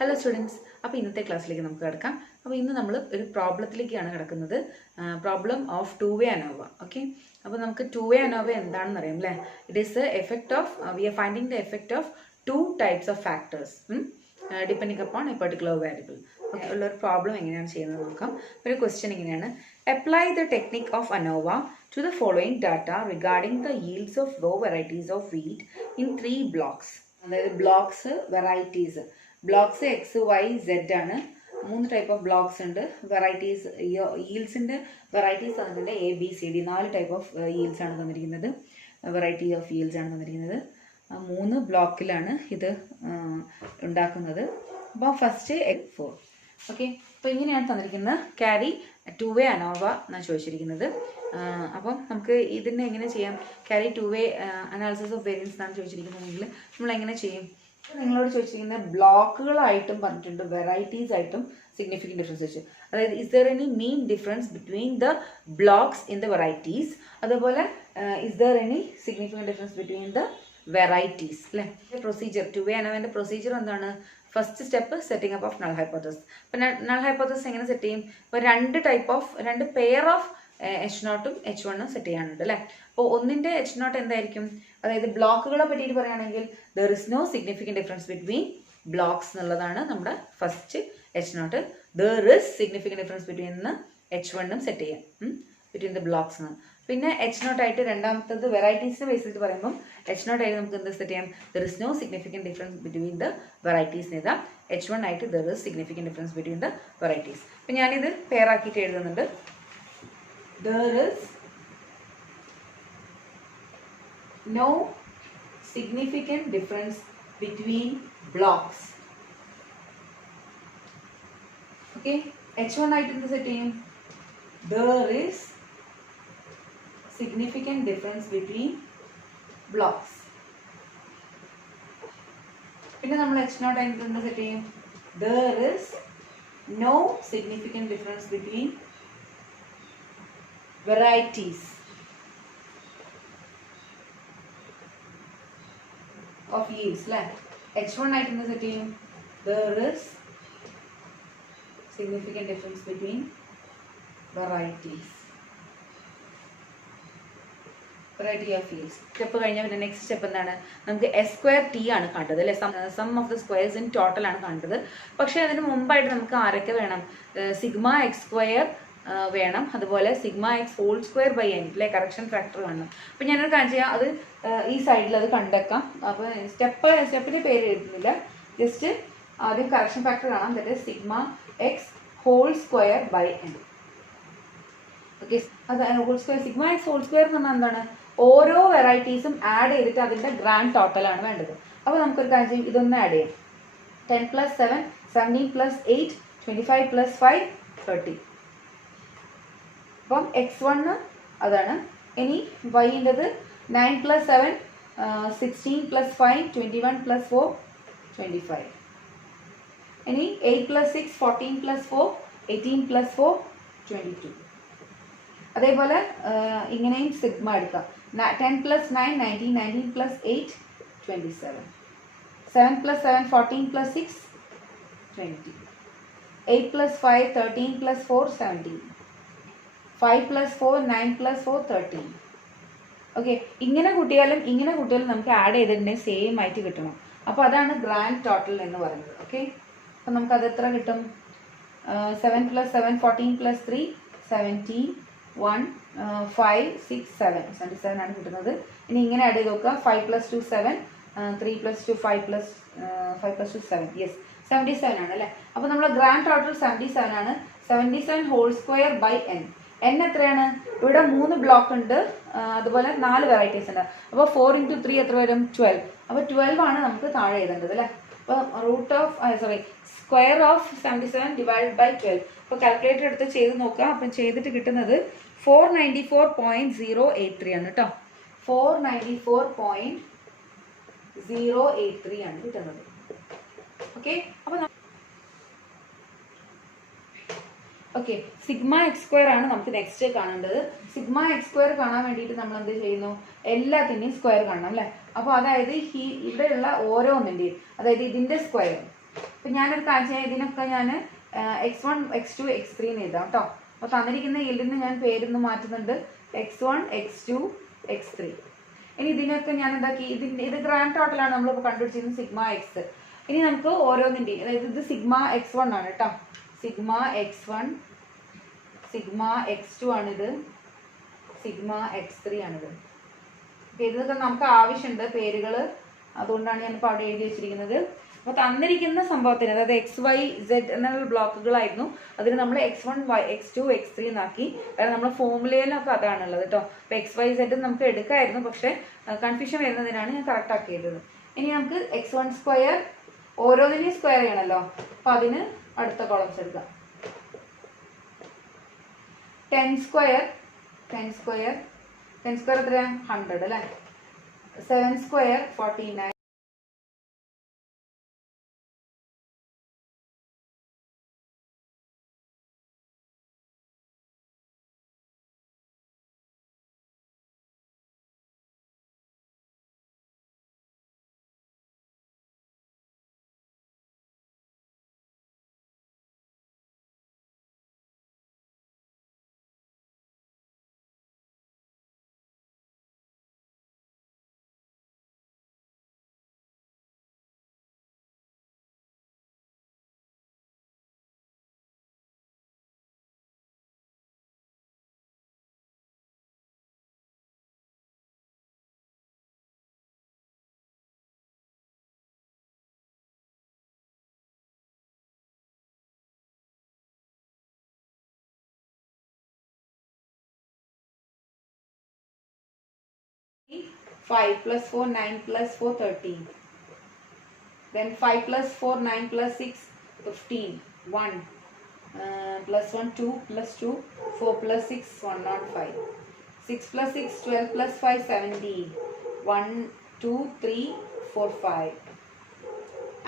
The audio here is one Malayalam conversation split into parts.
ഹലോ സ്റ്റുഡൻസ്, അപ്പോൾ ഇന്നത്തെ ക്ലാസ്സിലേക്ക് നമുക്ക് കിടക്കാം. അപ്പോൾ ഇന്ന് നമ്മൾ ഒരു പ്രോബ്ലത്തിലേക്കാണ് കിടക്കുന്നത്. Problem of two way ANOVA. Okay, അപ്പോൾ നമുക്ക് ടു വേ അനോവ എന്താണെന്ന് അറിയാം അല്ലേ? It is the effect of we are finding the effect of two types of factors depending upon a particular variable. Okay, ഉള്ളൊരു പ്രോബ്ലം എങ്ങനെയാണ് ചെയ്യുന്നത് നോക്കാം. ഒരു ക്വസ്റ്റ്യൻ ഇങ്ങനെയാണ്: apply the technique of ANOVA to the following data regarding the yields of row varieties of wheat in 3 blocks. അതായത് blocks, varieties. Blocks X Y Z ആണ്. 3 ടൈപ്പ് ഓഫ് ബ്ലോക്സ് ഉണ്ട്. വെറൈറ്റീസ്, yieldsന്റെ വെറൈറ്റീസ് തന്നിട്ടുണ്ട് A B C D. 4 type of yields ആണ് തന്നിരിക്കുന്നത്. വെറൈറ്റി ഓഫ് yields ആണ് തന്നിരിക്കുന്നത്. 3 ബ്ലോക്കിലാണ് ഇത് ഉണ്ടാക്കുന്നത്. അപ്പോൾ ഫസ്റ്റ് X4. ഓക്കെ, അപ്പോൾ ഇങ്ങനെയാണ് തന്നിരിക്കുന്നത്. ക്യാരി ടു വേ അനോവ എന്നാണ് ചോദിച്ചിരിക്കുന്നത്. അപ്പം നമുക്ക് ഇതിനെ എങ്ങനെ ചെയ്യാം? Carry two way analysis of variance എന്നാണ് ചോദിച്ചിരിക്കുന്നതെങ്കിൽ നമ്മൾ എങ്ങനെ ചെയ്യും? നിങ്ങളോട് ചോദിച്ചിരിക്കുന്ന ബ്ലോക്കുകളായിട്ടും പറഞ്ഞിട്ടുണ്ട്, വെറൈറ്റീസ് ആയിട്ടും സിഗ്നിഫിക്കൻറ്റ് ഡിഫറൻസ് വെച്ചു. അതായത് is there any mean difference between the blocks in the varieties, അതുപോലെ is there any significant difference between the varieties അല്ലേ? പ്രൊസീജിയർ ടു വേ അനോവൻ്റെ പ്രൊസീജിയർ എന്താണ്? First step setting up of null hypothesis. അപ്പം നൾ ഹൈപ്പോത്തസിസ് എങ്ങനെ സെറ്റ് ചെയ്യും? ഇപ്പോൾ രണ്ട് pair of H0 H1 set ചെയ്യാനുണ്ട് അല്ലേ? അപ്പോൾ ഒന്നിൻ്റെ H0 എന്തായിരിക്കും? അതായത് ബ്ലോക്കുകളെ പറ്റിയിട്ട് പറയുകയാണെങ്കിൽ there is no significant difference between blocks എന്നുള്ളതാണ് നമ്മുടെ first H0. There is significant difference between H1 set ചെയ്യാം, ബിറ്റ്വീൻ ദ ബ്ലോക്സ് എന്ന്. പിന്നെ H0 ആയിട്ട് രണ്ടാമത്തത് വെറൈറ്റീസിനെ ബേസ് ചെയ്ത് പറയുമ്പോൾ H0 ആയിട്ട് നമുക്ക് എന്ത് സെറ്റ് ചെയ്യാം? There is no significant difference between the varieties എഴുതാം. H1 ആയിട്ട് there is significant difference between the varieties. അപ്പം ഞാനിത് പെയർ ആക്കിയിട്ട് എഴുതുന്നുണ്ട്. There is no significant difference between blocks. Okay, H1 ആയിട്ട് എന്ത് സെറ്റ് ചെയ്യും? There is significant difference between blocks. പിന്നെ നമ്മൾ H0 ആയിട്ട് എന്ത് സെറ്റ് ചെയ്യും? There is no significant difference between varieties of yields. H1 ആയിട്ട് എന്ത് സെറ്റ് ചെയ്യും? There is significant difference between varieties. Variety of yields. Step കഴിഞ്ഞാൽ പിന്നെ നെക്സ്റ്റ് സ്റ്റെപ്പ് എന്താണ്? നമുക്ക് S2T ആണ് കണ്ടത് അല്ലേ? Sum of the squares in total ആണ് കണ്ടത്. പക്ഷേ അതിന് മുമ്പായിട്ട് നമുക്ക് ആരൊക്കെ വേണം? സിഗ്മ എക്സ് സ്ക്വയർ വേണം, അതുപോലെ sigma X whole square by N അല്ലെ? കറക്ഷൻ ഫാക്ടർ വേണം. അപ്പം ഞാനൊരു കാര്യം ചെയ്യാം, അത് ഈ സൈഡിൽ അത് കണ്ടേക്കാം. അപ്പോൾ സ്റ്റെപ്പിൻ്റെ പേര് എഴുതുന്നില്ല, ജസ്റ്റ് ആദ്യം കറക്ഷൻ ഫാക്ടർ കാണാം. That is sigma X whole square by N. Okay, അത് whole square sigma X whole square എന്ന് പറഞ്ഞാൽ എന്താണ്? ഓരോ വെറൈറ്റീസും ആഡ് ചെയ്തിട്ട് അതിൻ്റെ ഗ്രാൻഡ് ടോട്ടലാണ് വേണ്ടത്. അപ്പോൾ നമുക്കൊരു കാര്യം ചെയ്യും, ഇതൊന്ന് ആഡ് ചെയ്യാം. 10 + 7 17 + 8 25 + 5 30. അപ്പം X1 അതാണ്. ഇനി വൈൻ്റെത് 9 + 7 16 + 5 21 + 4 25. ഇനി 8 + 6 14 + 4 18 + 4 22. അതേപോലെ ഇങ്ങനെയും സിഗ്മ എടുക്കാം. 10 + 9 19 19 + 8 27 7 + 7 14 + 6 20 8 + 5 13 + 4 17 5 + 4 9 + 4 13. ഓക്കെ, ഇങ്ങനെ കൂട്ടിയാലും നമുക്ക് ആഡ് ചെയ്തിട്ടുണ്ടെങ്കിൽ സെയിം ആയിട്ട് കിട്ടണം. അപ്പോൾ അതാണ് ഗ്രാൻഡ് ടോട്ടൽ എന്ന് പറയുന്നത്. ഓക്കെ, അപ്പം നമുക്കത് എത്ര കിട്ടും? 7 + 7 14 + 3 17 1 5 6 7 77 ആണ് കിട്ടുന്നത്. ഇനി ഇങ്ങനെ ആഡ് ചെയ്ത് നോക്കുക. 5 + 2 7 3 + 2 5 + 2 7. യെസ്, 77 ആണ് അല്ലേ? അപ്പോൾ നമ്മുടെ ഗ്രാൻഡ് ടോട്ടൽ 77 ആണ്. 77 whole square by N. N എത്രയാണ്? ഇവിടെ 3 ബ്ലോക്ക് ഉണ്ട്, അതുപോലെ 4 വെറൈറ്റീസ് ഉണ്ട്. അപ്പോൾ 4 × 3 എത്ര വരും? 12. അപ്പോൾ 12 ആണ് നമുക്ക് താഴെ എഴുതേണ്ടത് അല്ലേ? അപ്പോൾ സ്ക്വയർ ഓഫ് 77 ഡിവൈഡഡ് ബൈ 12. അപ്പോൾ കാൽക്കുലേറ്റർ എടുത്ത് ചെയ്ത് നോക്കുക. അപ്പം ചെയ്തിട്ട് കിട്ടുന്നത് 494.083 ആണ് കേട്ടോ. 494.083 ആണ് കിട്ടുന്നത്. ഓക്കെ, അപ്പോൾ ഓക്കെ, സിഗ്മ എക്സ് സ്ക്വയർ ആണ് നമുക്ക് നെക്സ്റ്റ് കാണേണ്ടത്. സിഗ്മ എക്സ് സ്ക്വയർ കാണാൻ വേണ്ടിയിട്ട് നമ്മൾ എന്ത് ചെയ്യുന്നു? എല്ലാത്തിൻ്റെയും സ്ക്വയർ കാണണം അല്ലേ? അപ്പോൾ അതായത് ഇവിടെയുള്ള ഓരോന്നിൻ്റെയും, അതായത് ഇതിൻ്റെ സ്ക്വയർ, അപ്പം ഞാനൊരു കാര്യം ഇതിനൊക്കെ ഞാൻ x1 x2 x3 എന്ന് എഴുതാം കേട്ടോ. അപ്പോൾ തന്നിരിക്കുന്ന ഈൽഡിന് ഞാൻ പേരൊന്ന് മാറ്റുന്നുണ്ട്, x1 x2 x3. ഇനി ഇതിനൊക്കെ ഞാൻ എന്താക്കി, ഇത് ഗ്രാൻഡ് ടോട്ടലാണ് നമ്മളിപ്പോൾ കണ്ടുപിടിച്ചിരുന്നത് സിഗ്മ എക്സ്. ഇനി നമുക്ക് ഓരോന്നിൻ്റെയും, അതായത് ഇത് സിഗ്മ x1 ആണ് കേട്ടോ, സിഗ്മ x1, സിഗ്മ x2 ആണിത്, സിഗ്മ x3 ആണിത്. ഇതൊക്കെ നമുക്ക് ആവശ്യമുണ്ട് പേരുകൾ, അതുകൊണ്ടാണ് ഞാനിപ്പോൾ അവിടെ എഴുതി വെച്ചിരിക്കുന്നത്. അപ്പോൾ തന്നിരിക്കുന്ന സംഭവത്തിന്, അതായത് XYZ എന്നുള്ള ബ്ലോക്കുകളായിരുന്നു, അതിന് നമ്മൾ x1 x2 x3 എന്നാക്കി. കാരണം നമ്മുടെ ഫോമുലയിലൊക്കെ അതാണുള്ളത് കേട്ടോ. അപ്പോൾ XYZ നമുക്ക് എടുക്കാമായിരുന്നു, പക്ഷേ കൺഫ്യൂഷൻ വരുന്നതിനാണ് ഞാൻ കറക്റ്റ് ആക്കിയത്. ഇനി നമുക്ക് x1 സ്ക്വയർ ഓരോന്നിനെയും സ്ക്വയർ ചെയ്യണമല്ലോ, അപ്പോൾ അതിന് അടുത്ത കോളംസ് എടുക്കാം. 10 സ്ക്വയർ എത്രയാ 100 അല്ലേ. 7 square 49, 5 plus 4 9 plus 4 13, then 5 plus 4 9 plus 6 15, 1 plus 1 2 plus 2 4 plus 6 105, 6 plus 6 12 plus 5 17, 1 2 3 4 5.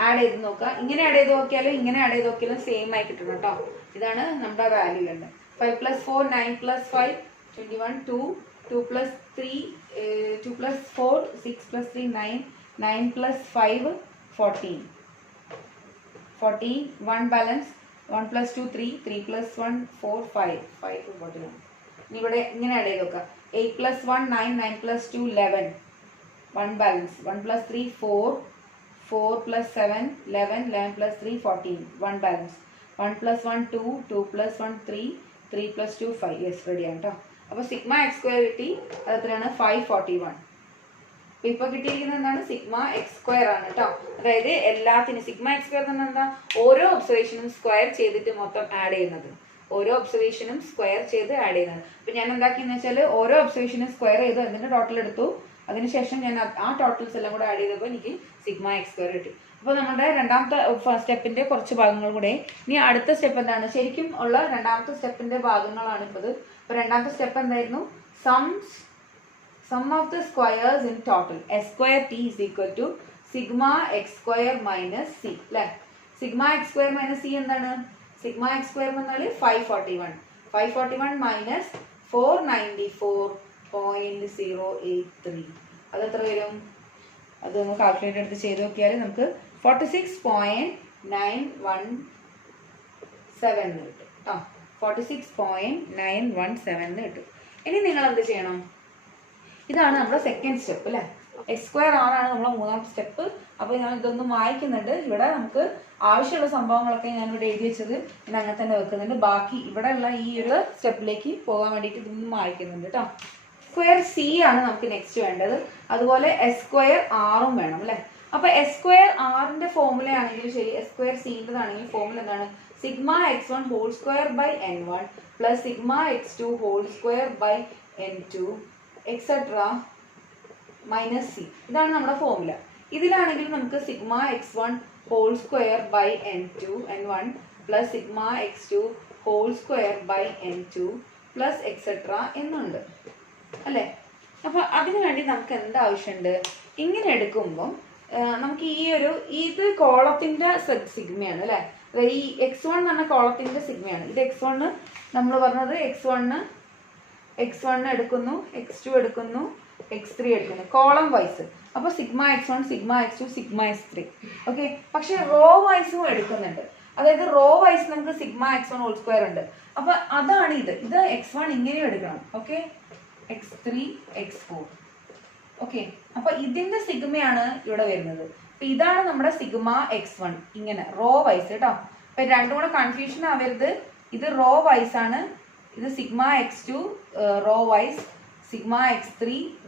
Add ചെയ്ത് നോക്കുക. ഇങ്ങനെ ആഡ് ചെയ്ത് നോക്കിയാലും ഇങ്ങനെ ആഡ് ചെയ്ത് നോക്കിയാലും സെയിം ആയി കിട്ടണം കേട്ടോ. ഇതാണ് നമ്മുടെ വാല്യൂ ഉണ്ട്. 5 plus 4 9 plus 5 21, 2 plus 3 2 plus 4 6 plus 3 9, 9 plus 5 14, 1 balance, 1 plus 2 3, 3 plus 1 4 5 41. ഇനി ഇവിടെ ഇങ്ങനെ ആഡ് ചെയ്ത് നോക്കുക. 8 plus 1 9, 9 plus 2 11, 1 balance, 1 plus 3 4, 4 plus 7 11, 11 plus 3 14, 1 balance, 1 plus 1 2, 2 plus 1 3, 3 plus 2 5. Yes, റെഡിയാണ് കേട്ടോ. അപ്പോൾ സിഗ്മ എക്സ് സ്ക്വയർ കിട്ടി, അത് എത്രയാണ് 541. അപ്പോൾ ഇപ്പോൾ കിട്ടിയിരിക്കുന്നത് എന്താണ്, സിഗ്മ എക്സ് സ്ക്വയർ ആണ് കേട്ടോ. അതായത് എല്ലാത്തിനും സിഗ്മ എക്സ് സ്ക്വയർ എന്ന് എന്താ, ഓരോ ഒബ്സർവേഷനും സ്ക്വയർ ചെയ്തിട്ട് മൊത്തം ആഡ് ചെയ്യുന്നത്, ഓരോ ഒബ്സർവേഷനും സ്ക്വയർ ചെയ്ത് ആഡ് ചെയ്യുന്നത്. അപ്പോൾ ഞാൻ എന്താക്കിയെന്ന് വെച്ചാൽ ഓരോ ഒബ്സർവേഷനും സ്ക്വയർ ചെയ്തു, അതിൻ്റെ ടോട്ടൽ എടുത്തു, അതിനുശേഷം ഞാൻ ആ ടോട്ടൽസ് എല്ലാം കൂടെ ആഡ് ചെയ്തപ്പോൾ എനിക്ക് സിഗ്മ എക്സ് സ്ക്വയർ കിട്ടി. അപ്പോൾ നമ്മുടെ രണ്ടാമത്തെ സ്റ്റെപ്പിൻ്റെ കുറച്ച് ഭാഗങ്ങൾ കൂടെ. ഇനി അടുത്ത സ്റ്റെപ്പ് എന്താണ്, ശരിക്കും ഉള്ള രണ്ടാമത്തെ സ്റ്റെപ്പിൻ്റെ ഭാഗങ്ങളാണ് ഇപ്പോൾ ഇത്. അപ്പോൾ രണ്ടാമത്തെ സ്റ്റെപ്പ് എന്തായിരുന്നു, sum of the squares in total S square T is equal to sigma X square minus C അല്ലേ. Sigma X square minus C എന്താണ്, സിഗ്മ എക്സ് സ്ക്വയർ എന്നാൽ 541 മൈനസ് 494.083. അത് എത്ര വരും, അത് നമ്മൾ കാൽക്കുലേറ്റർ എടുത്ത് ചെയ്ത് നോക്കിയാൽ നമുക്ക് 46.917 കിട്ടും കേട്ടോ. 46.917 കിട്ടും. ഇനി നിങ്ങൾ എന്ത് ചെയ്യണം, ഇതാണ് നമ്മുടെ സെക്കൻഡ് സ്റ്റെപ്പ് അല്ലേ. എക്സ് സ്ക്വയർ ആറാണ് നമ്മുടെ മൂന്നാമത്തെ സ്റ്റെപ്പ്. അപ്പോൾ ഞാൻ ഇതൊന്നും വായിക്കുന്നുണ്ട്. ഇവിടെ നമുക്ക് ആവശ്യമുള്ള സംഭവങ്ങളൊക്കെ ഞാൻ ഇവിടെ എഴുതി വെച്ചത് ഞാൻ അങ്ങനെ തന്നെ വെക്കുന്നുണ്ട്. ബാക്കി ഇവിടെ ഉള്ള ഈ ഒരു സ്റ്റെപ്പിലേക്ക് പോകാൻ വേണ്ടിയിട്ട് ഇതൊന്നും വായിക്കുന്നുണ്ട് കേട്ടോ. സ്ക്വയർ സി ആണ് നമുക്ക് നെക്സ്റ്റ് വേണ്ടത്. അതുപോലെ എസ് സ്ക്വയർ ആറും വേണം അല്ലേ. അപ്പോൾ എസ് സ്ക്വയർ ആറിന്റെ ഫോർമുല ആണെങ്കിലും ശരി, എസ് സ്ക്വയർ സിൻ്റെതാണെങ്കിലും ഫോർമുല എന്താണ്, sigma X one whole square by N one plus sigma X two whole square by N two etcetera minus C. ഇതാണ് നമ്മുടെ ഫോർമുല. ഇതിലാണെങ്കിൽ നമുക്ക് sigma X one whole square by N two N one plus sigma X two whole square by N two plus etcetera എന്നുണ്ട് അല്ലേ. അപ്പോൾ അതിനു വേണ്ടി നമുക്ക് എന്താവശ്യമുണ്ട്, ഇങ്ങനെ എടുക്കുമ്പം നമുക്ക് ഇത് കോളത്തിൻ്റെ സിഗ്മയാണ് അല്ലേ. അതായത് ഈ എക്സ് വൺ എന്ന് പറഞ്ഞ കോളത്തിൻ്റെ സിഗ്മയാണ്. ഇത് എക്സ് വണ് നമ്മൾ പറഞ്ഞത് എക്സ് വണ്ണ് എടുക്കുന്നു, എക്സ് ടു എടുക്കുന്നു, x3 എടുക്കുന്നത് കോളം വൈസ്. അപ്പോൾ sigma x1 sigma x2 sigma x3. Okay, പക്ഷെ റോ വൈസും എടുക്കുന്നുണ്ട്. അതായത് റോ വൈസ് നമുക്ക് സിഗ്മ x1 ഹോൾ സ്ക്വയർ ഉണ്ട്. അപ്പൊ അതാണ് ഇത് x1 ഇങ്ങനെയും എടുക്കണം. Okay, x3 x4. ഓക്കെ, അപ്പൊ ഇതിന്റെ സിഗ്മയാണ് ഇവിടെ വരുന്നത്. അപ്പൊ ഇതാണ് നമ്മുടെ സിഗ്മ x1 ഇങ്ങനെ റോ വൈസ് കേട്ടോ. അപ്പൊ രണ്ടും കൂടെ കൺഫ്യൂഷൻ ആവരുത്. ഇത് റോ വൈസ് ആണ്, ഇത് sigma x2 raw vice, sigma x3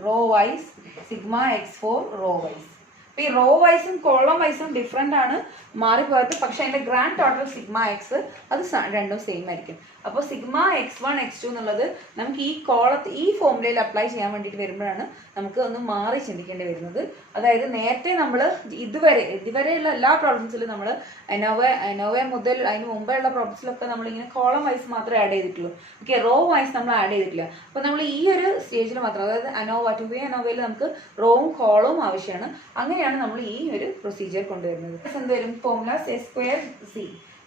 raw vice, sigma x4 raw vice. അപ്പൊ ഈ റോ വൈസും കോളം വൈസും ഡിഫറെന്റ് ആണ്, മാറിപ്പോയത്. പക്ഷെ അതിന്റെ ഗ്രാൻഡ് ടോട്ടൽ സിഗ്മ എക്സ് അത് രണ്ടും സെയിം ആയിരിക്കും. അപ്പോൾ സിഗ്മ x1 x2 എന്നുള്ളത് നമുക്ക് ഈ ഫോർമുലയിൽ അപ്ലൈ ചെയ്യാൻ വേണ്ടിയിട്ട് വരുമ്പോഴാണ് നമുക്ക് ഒന്ന് മാറി ചിന്തിക്കേണ്ടി വരുന്നത്. അതായത് നേരത്തെ നമ്മൾ ഇതുവരെയുള്ള എല്ലാ പ്രോബ്ലംസിലും നമ്മൾ അനോവ മുതൽ അതിന് മുമ്പെയുള്ള പ്രോബ്ലംസിലൊക്കെ നമ്മൾ ഇങ്ങനെ കോളം വൈസ് മാത്രമേ ആഡ് ചെയ്തിട്ടുള്ളൂ. ഓക്കെ, റോ വൈസ് നമ്മൾ ആഡ് ചെയ്തിട്ടില്ല. അപ്പോൾ നമ്മൾ ഈ ഒരു സ്റ്റേജിൽ മാത്രം, അതായത് അനോവയിൽ നമുക്ക് റോവും കോളവും ആവശ്യമാണ്. അങ്ങനെയാണ് നമ്മൾ ഈ ഒരു പ്രൊസീജിയർ കൊണ്ടുവരുന്നത്. എന്ത് വരും? ഫോർമുല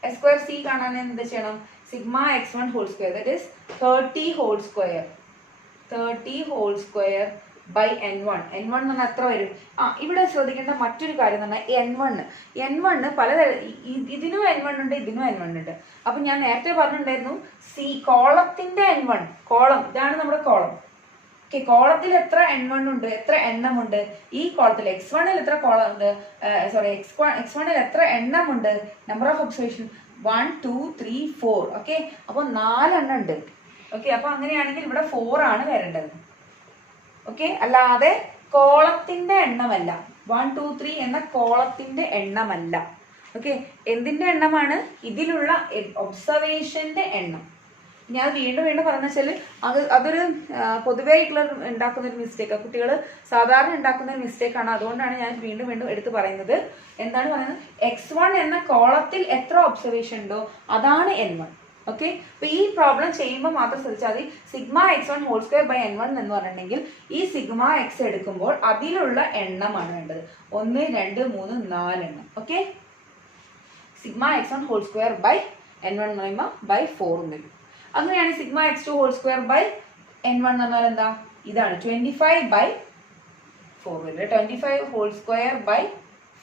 S2 C കാണാൻ എന്ത് ചെയ്യണം? Sigma x1 whole square, that is 30 whole square by n1. n1 എന്ന് പറഞ്ഞാൽ എത്ര വരും? ഇവിടെ ശ്രദ്ധിക്കേണ്ട മറ്റൊരു കാര്യം എന്ന് പറഞ്ഞാൽ n1 പലതരം, ഇതിനും n1 ഉണ്ട്, ഇതിനും n1 ഉണ്ട്. അപ്പൊ ഞാൻ നേരത്തെ പറഞ്ഞിട്ടുണ്ടായിരുന്നു കോളത്തിന്റെ n1, കോളം ഇതാണ് നമ്മുടെ കോളം. ഓക്കെ, കോളത്തിൽ എത്ര n1 ഉണ്ട്, എത്ര എണ്ണമുണ്ട്? ഈ കോളത്തിൽ x1ൽ എത്ര കോളം ഉണ്ട്, x1ൽ എത്ര എണ്ണമുണ്ട്? Number of observation 1 2 3 4. ഓക്കെ, അപ്പൊ 4 എണ്ണം ഉണ്ട്. ഓക്കെ, അപ്പൊ അങ്ങനെയാണെങ്കിൽ ഇവിടെ 4 ആണ് വരേണ്ടത്. ഓക്കെ, അല്ലാതെ കോളത്തിന്റെ എണ്ണമല്ല. 1 2 3 എന്ന കോളത്തിന്റെ എണ്ണമല്ല. ഓക്കെ, എന്തിന്റെ എണ്ണമാണ്? ഇതിലുള്ള ഒബ്സർവേഷന്റെ എണ്ണം. ഞാൻ വീണ്ടും പറഞ്ഞ വെച്ചാൽ അതൊരു പൊതുവേ ഉണ്ടാക്കുന്ന ഒരു മിസ്റ്റേക്കാണ്, കുട്ടികൾ സാധാരണ ഉണ്ടാക്കുന്ന ഒരു മിസ്റ്റേക്കാണ്. അതുകൊണ്ടാണ് ഞാൻ വീണ്ടും എടുത്ത് പറയുന്നത്. എന്താണ് പറയുന്നത്? x1 എന്ന കോളത്തിൽ എത്ര ഒബ്സർവേഷൻ ഉണ്ടോ അതാണ് n1. ഓക്കെ, അപ്പൊ ഈ പ്രോബ്ലം ചെയ്യുമ്പോൾ മാത്രം ശ്രദ്ധിച്ചാൽ മതി. Sigma x1 whole square by n1 എന്ന് പറഞ്ഞിട്ടുണ്ടെങ്കിൽ ഈ സിഗ്മ x എടുക്കുമ്പോൾ അതിലുള്ള എണ്ണമാണ് വേണ്ടത്. 1 2 3 4 എണ്ണം. Okay, sigma x1 whole square by n1 എന്ന് പറയുമ്പോൾ ബൈ 4 വരും. അങ്ങനെയാണ് sigma x2 whole square by n1 എന്ന് പറഞ്ഞാൽ എന്താ? ഇതാണ് 25 ബൈ 4 വരും. 25 ഹോൾ സ്ക്വയർ ബൈ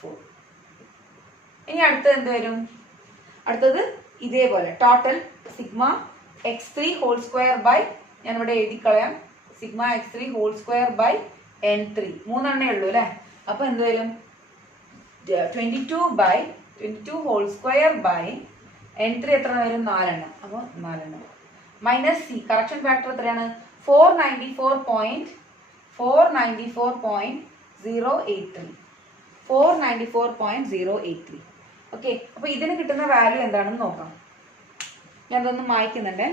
4. ഇനി അടുത്തത് എന്ത് വരും? അടുത്തത് ഇതേപോലെ total sigma x3 whole square by, ഞാൻ ഇവിടെ എഴുതി കളയാം, sigma x3 whole square by n3. 3 എണ്ണേ ഉള്ളൂ അല്ലേ? അപ്പൊ എന്ത് വരും? 22 ഹോൾ സ്ക്വയർ ബൈ n3 എത്ര വരും? 4 എണ്ണം. അപ്പോൾ 4 എണ്ണം മൈനസ് സി. കറക്ഷൻ ഫാക്ടർ എത്രയാണ്? 494.083. ഓക്കെ, അപ്പൊ ഇതിന് കിട്ടുന്ന വാല്യൂ എന്താണെന്ന് നോക്കാം. ഞാൻ അതൊന്ന് മായ്ക്കുന്നുണ്ട്.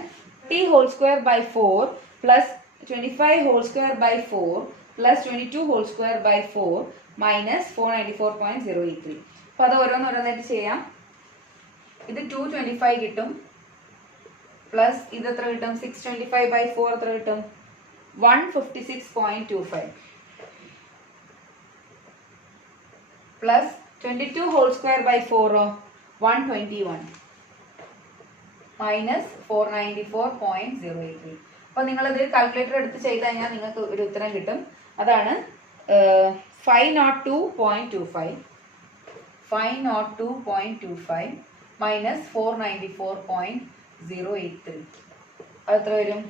t whole square by 4 plus 25 whole square by 4 plus 22 whole square by 4 minus 494.083. അപ്പൊ അത് ഓരോന്നായിട്ട് ചെയ്യാം. ഇത് 225 കിട്ടും, പ്ലസ് ഇത് എത്ര കിട്ടും? 625 ബൈ 4 എത്ര കിട്ടും? 156.25 plus 22 whole square by 4 121 minus 494.083. അപ്പൊ നിങ്ങളിത് കാൽക്കുലേറ്റർ എടുത്ത് ചെയ്ത് കഴിഞ്ഞാൽ നിങ്ങൾക്ക് ഒരു ഉത്തരം കിട്ടും. അതാണ് 502.25 മൈനസ് 494.083. അതെത്ര വരും?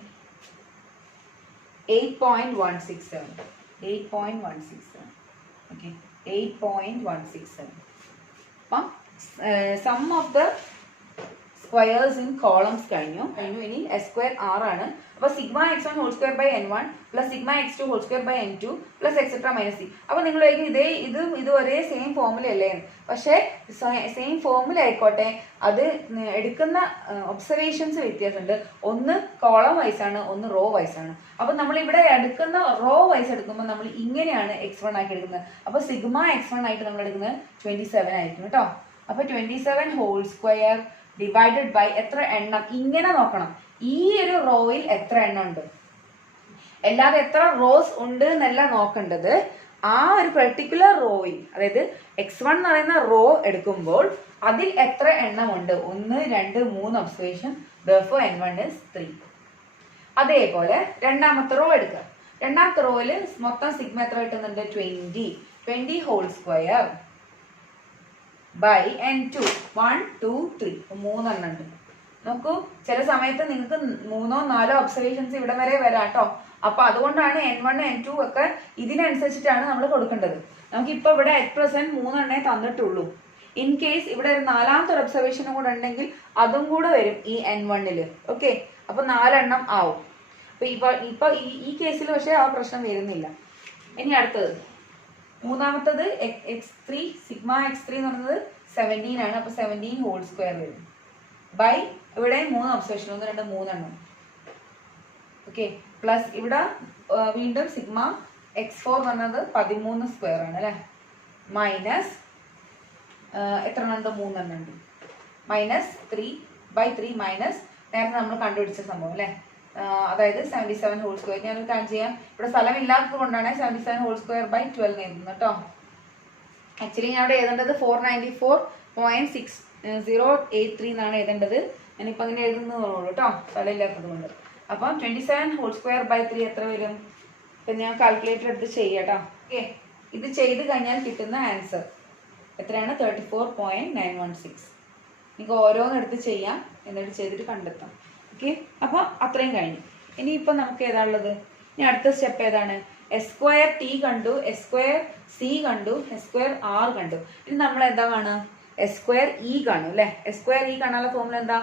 8.167. ഓക്കെ, 8.167. അപ്പം sum of the squares in columns കഴിഞ്ഞു. ഇനി S2 R ആണ്. അപ്പൊ sigma x1 whole square by n1 plus sigma x2 whole square by n2 plus etcetera minus C. അപ്പൊ നിങ്ങൾ ഇത് ഒരേ സെയിം ഫോർമുല അല്ലേ? പക്ഷേ സെയിം ഫോർമുല ആയിക്കോട്ടെ, അത് എടുക്കുന്ന ഒബ്സർവേഷൻസ് വ്യത്യാസമുണ്ട്. ഒന്ന് കോളം വൈസ് ആണ്, ഒന്ന് റോ വൈസ് ആണ്. അപ്പൊ നമ്മൾ ഇവിടെ എടുക്കുന്ന റോ വൈസ് എടുക്കുമ്പോൾ നമ്മൾ ഇങ്ങനെയാണ് x1 ആക്കി എടുക്കുന്നത്. അപ്പൊ സിഗ്മ x1 ആയിട്ട് നമ്മൾ എടുക്കുന്നത് 27 ആയിരിക്കും കേട്ടോ. അപ്പൊ 27 ഹോൾ സ്ക്വയർ ഡിവൈഡഡ് ബൈ എത്ര എണ്ണം ഇങ്ങനെ നോക്കണം. ഈ ഒരു റോയിൽ എത്ര എണ്ണം ഉണ്ട്, അല്ലാതെ എത്ര റോസ് ഉണ്ട് എന്നല്ല നോക്കേണ്ടത്. ആ ഒരു പെർട്ടിക്കുലർ റോയിൽ, അതായത് x1 എന്ന് പറയുന്ന റോ എടുക്കുമ്പോൾ അതിൽ എത്ര എണ്ണം ഉണ്ട്? 1 2 3 ഒബ്സർവേഷൻ. therefore n1 is 3. അതേപോലെ രണ്ടാമത്തെ റോ എടുക്കുക. രണ്ടാമത്തെ റോയിൽ മൊത്തം സിഗ്മ എത്ര കിട്ടുന്നുണ്ട്? 20 ഹോൾ സ്ക്വയർ ബൈ n2 1 2 3 മൂന്നെണ്ണം ഉണ്ട്. നോക്കൂ, ചില സമയത്ത് നിങ്ങൾക്ക് 3 4 ഒബ്സർവേഷൻസ് ഇവിടെ വരെ വരാം കേട്ടോ. അപ്പൊ അതുകൊണ്ടാണ് n1 n2 ഒക്കെ ഇതിനനുസരിച്ചിട്ടാണ് നമ്മൾ കൊടുക്കേണ്ടത്. നമുക്കിപ്പോ ഇവിടെ അറ്റ് പ്രസന്റ് 3 എണ്ണേ തന്നിട്ടുള്ളൂ. ഇൻ കേസ് ഇവിടെ ഒരു നാലാമത്തെ ഒരു ഒബ്സർവേഷനും കൂടെ ഉണ്ടെങ്കിൽ അതും കൂടെ വരും ഈ n1ല്. ഓക്കെ, അപ്പൊ 4 എണ്ണം ആവും. അപ്പൊ ഇപ്പൊ ഈ കേസിൽ പക്ഷെ ആ പ്രശ്നം വരുന്നില്ല. ഇനി അടുത്തത് മൂന്നാമത്തത് x3 സിഗ്മ x3 എന്ന് പറയുന്നത് 17 ആണ്. അപ്പൊ 17 ഹോൾ സ്ക്വയർ വരും ബൈ ഇവിടെ 3 ഒബ്സർവേഷൻ 1 2 3 എണ്ണം. ഓക്കെ, പ്ലസ് ഇവിടെ വീണ്ടും സിഗ്മ x4 എന്ന് പറഞ്ഞത് 13 സ്ക്വയർ ആണ് അല്ലെ, മൈനസ് എത്ര എണ്ണം ഉണ്ട്? 3 എണ്ണം ഉണ്ട്. മൈനസ് 3/3 മൈനസ് നേരത്തെ നമ്മൾ കണ്ടുപിടിച്ച സംഭവം അല്ലെ, അതായത് 77 ഹോൾ സ്ക്വയർ. ഞാനൊരു കാര്യം ചെയ്യാം, ഇവിടെ സ്ഥലമില്ലാത്തത് കൊണ്ടാണ് 77 ഹോൾ സ്ക്വയർ ബൈ 12 എഴുതുന്നത് കേട്ടോ. ആക്ച്വലി ഞാൻ അവിടെ എഴുതേണ്ടത് 494.6083 എന്നാണ് എഴുതേണ്ടത്. ഞാനിപ്പോൾ അങ്ങനെ എഴുതുന്നതുള്ളൂ കേട്ടോ, സ്ഥലമില്ലാത്തത് കൊണ്ട്. അപ്പം 27 ഹോൾ സ്ക്വയർ ബൈ 3 എത്ര വരും? ഇപ്പം ഞാൻ കാൽക്കുലേറ്റർ എടുത്ത് ചെയ്യാം കേട്ടോ. ഓക്കെ, ഇത് ചെയ്ത് കഴിഞ്ഞാൽ കിട്ടുന്ന ആൻസർ എത്രയാണ്? 34.916. നിങ്ങൾക്ക് ഓരോന്നെടുത്ത് ചെയ്യാം, എന്നിട്ട് ചെയ്തിട്ട് കണ്ടെത്താം. ഓക്കെ, അപ്പോൾ അത്രയും കഴിഞ്ഞു. ഇനിയിപ്പോൾ നമുക്ക് ഏതാ ഉള്ളത്? ഇനി അടുത്ത സ്റ്റെപ്പ് ഏതാണ്? s2t കണ്ടു, s2c കണ്ടു, s2r കണ്ടു. ഇനി നമ്മൾ എന്താ കാണുക? s2e കാണും അല്ലേ. s2e കാണാനുള്ള ഫോർമുല എന്താ?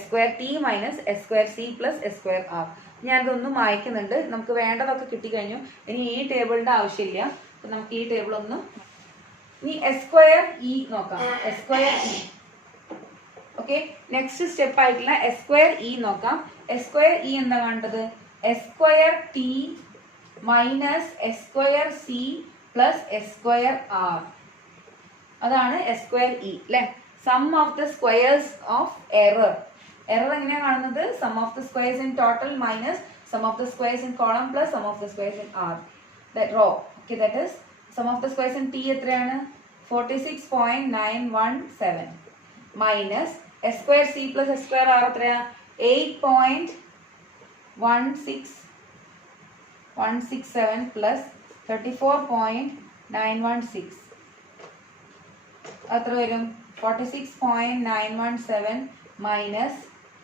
s2t minus s2c plus s2r. ഞാനിതൊന്നും വായിക്കുന്നുണ്ട്, നമുക്ക് വേണ്ടതൊക്കെ കിട്ടിക്കഴിഞ്ഞു. ഇനി ഈ ടേബിളിന്റെ ആവശ്യമില്ല. അപ്പൊ നമുക്ക് ഈ ടേബിൾ ഒന്ന് ഇനി s2e നോക്കാം. s2e. ഓക്കെ, നെക്സ്റ്റ് സ്റ്റെപ്പ് ആയിട്ടുള്ള s2e നോക്കാം. s2e എന്താ കാണേണ്ടത്? s2t minus s2c plus s2r. അതാണ് s2e അല്ലെ. Sum of the squares of error. Error എങ്ങനെയാണ് കാണുന്നത്? Sum of the squares in total minus sum of the squares in column plus sum of the squares in R. That row. Okay, that is sum of the squares in t എത്രയാണ്? 46.917 മൈനസ് s2c പ്ലസ് s2r എത്രയാ? 8.167 പ്ലസ് 34.916 എത്ര വരും? 46.917 മൈനസ്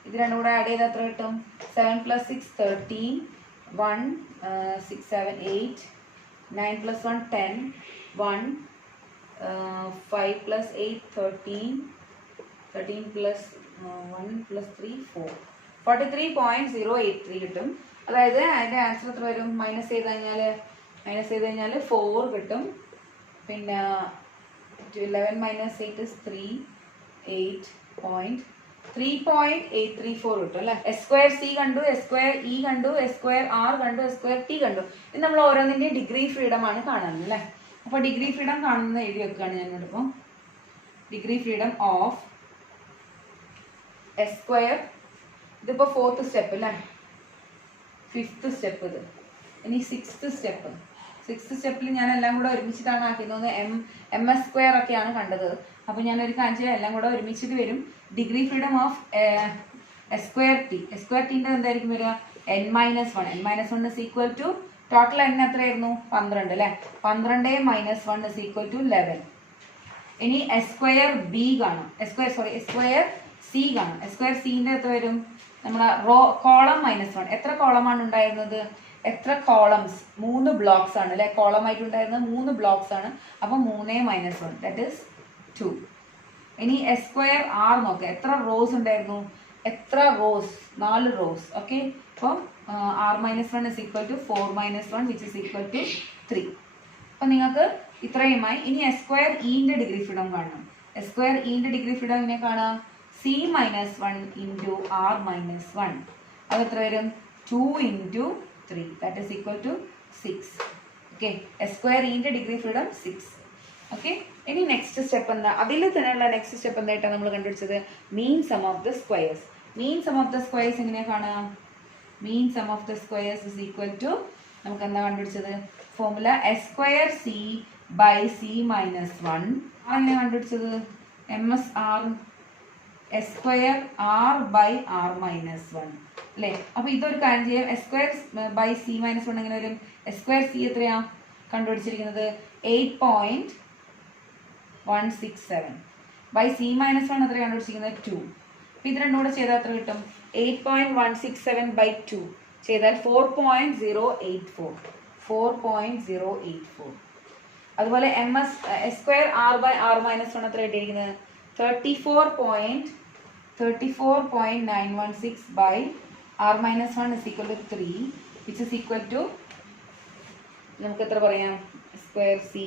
ഇത് രണ്ടും കൂടെ ആഡ് ചെയ്ത് എത്ര കിട്ടും? 7 + 6 13 1 6 7 8 9 + 1 10 1 5 + 8 13 13 + 1 + 3 4 43.083 കിട്ടും. അതായത് അതിന്റെ ആൻസർ എത്ര വരും? മൈനസ് ചെയ്ത് കഴിഞ്ഞാൽ 4 കിട്ടും. പിന്നെ 11 - 8 is 3 8.3.834 കിട്ടും അല്ലെ. s2c കണ്ടു, s2e കണ്ടു, s2r കണ്ടു, s2t കണ്ടു. ഇത് നമ്മൾ ഓരോന്നിന്റെ ഡിഗ്രി ഫ്രീഡം ആണ് കാണുന്നത് അല്ലെ. അപ്പൊ ഡിഗ്രി ഫ്രീഡം കാണുന്നത് എഴുതി വെക്കുകയാണ് ഞാനിവിടെ. ഇപ്പം ഡിഗ്രി ഫ്രീഡം ഓഫ് s2, ഇതിപ്പോ 4th സ്റ്റെപ്പ് അല്ലേ, 5th സ്റ്റെപ്പ് ഇത്. ഇനി 6th സ്റ്റെപ്പ്. 6th സ്റ്റെപ്പിൽ ഞാൻ എല്ലാം കൂടെ ഒരുമിച്ചിട്ടാണ് ആക്കുന്നത്. ms² ഒക്കെയാണ് കണ്ടത്. അപ്പൊ ഞാനൊരു കാര്യം ചെയ്യാം, എല്ലാം കൂടെ ഒരുമിച്ചിട്ട് വരും. Degree freedom of s2t. s2tന്റെ എന്തായിരിക്കും വരിക? n - 1. n - 1 is equal to total n എത്രയായിരുന്നു? 12 അല്ലെ. 12 - 1 is equal to 11. ഇനി s2b കാണാം, s2c കാണാം. s2cന്റെ എത്ര വരും? നമ്മുടെ റോ കോളം -1. എത്ര കോളമാണ് ഉണ്ടായിരുന്നത്? എത്ര കോളംസ്? 3 ബ്ലോക്സ് ആണ് അല്ലെ. കോളം ആയിട്ട് ഉണ്ടായിരുന്നത് 3 ബ്ലോക്സ് ആണ്. അപ്പൊ 3 - 1 ദാറ്റ് ഈസ് 2. ഇനി s2r നോക്കാം. എത്ര റോസ് ഉണ്ടായിരുന്നു? എത്ര റോസ്? 4 റോസ്. ഓക്കെ, അപ്പം r - 1 is equal to 4 - 1 which is equal to 3. അപ്പൊ നിങ്ങൾക്ക് ഇത്രയുമായി. ഇനി s2eന്റെ ഡിഗ്രി ഫ്രീഡം കാണണം. s2eന്റെ ഡിഗ്രി ഫ്രീഡം എങ്ങനെ കാണാം? c - 1 into r - 1. അത് എത്ര വരും? 2 into 3 that is equal to 6. Okay, s2eന്റെ ഡിഗ്രി ഫ്രീഡം 6. ഓക്കെ, ഇനി നെക്സ്റ്റ് സ്റ്റെപ്പ് എന്താ? അതിൽ തന്നെയുള്ള നെക്സ്റ്റ് സ്റ്റെപ്പ് എന്തായിട്ടാണ് നമ്മൾ കണ്ടുപിടിച്ചത്? Mean sum of the squares. Mean sum of the squares എങ്ങനെയാ കാണാം? Mean sum of the squares is equal to നമുക്ക് എന്താ കണ്ടുപിടിച്ചത്? Formula s2c by c - 1. അതെങ്ങനെ കണ്ടുപിടിച്ചത്? msr s2r by r - 1. അല്ലേ? അപ്പോൾ ഇതൊരു കാര്യം ചെയ്യാം. S square by C minus 1 എങ്ങനെ വരും? എസ് സ്ക്വയർ സി എത്രയാ കണ്ടുപിടിച്ചിരിക്കുന്നത്? 8.167 ബൈ സി മൈനസ് 1 എത്ര കണ്ടുപിടിച്ചിരിക്കുന്നത്? 2. അപ്പോൾ ഇത് രണ്ടും കൂടെ ചെയ്താൽ എത്ര കിട്ടും? 8.167 ബൈ 2 ചെയ്താൽ 4.084. അതുപോലെ M S square R by R minus 1 എത്ര കിട്ടിയിരിക്കുന്നത്? 34.916 by r minus 1 is equal to 3, which is equal to നമുക്ക് എത്ര പറയാം? Square C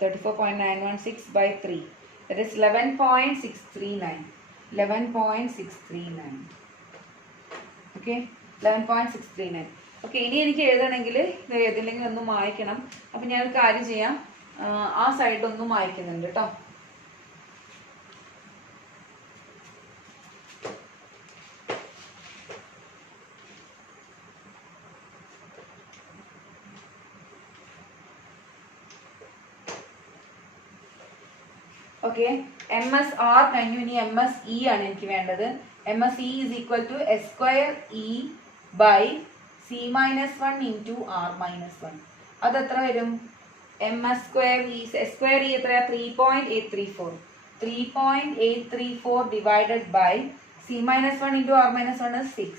34.916 by 3, that is 11.639. Okay, 11.639. Okay, ഇനി എനിക്ക് എഴുതണമെങ്കിൽ ഏതില്ലെങ്കിൽ ഒന്നും വായിക്കണം. അപ്പം ഞാനൊരു കാര്യം ചെയ്യാം, ആ സൈഡ് ഒന്നും വായിക്കുന്നുണ്ട് കേട്ടോ. ഓക്കെ, എം എസ് ആർ കഴിഞ്ഞു. ഇനി എം എസ് ഇ ആണ് എനിക്ക് വേണ്ടത്. M S E is equal to S square E by C minus 1 into R minus 1. അതെത്ര വരും? M S square E S square E എത്രയാ? 3.834 divided by C minus 1 into R minus 1 6.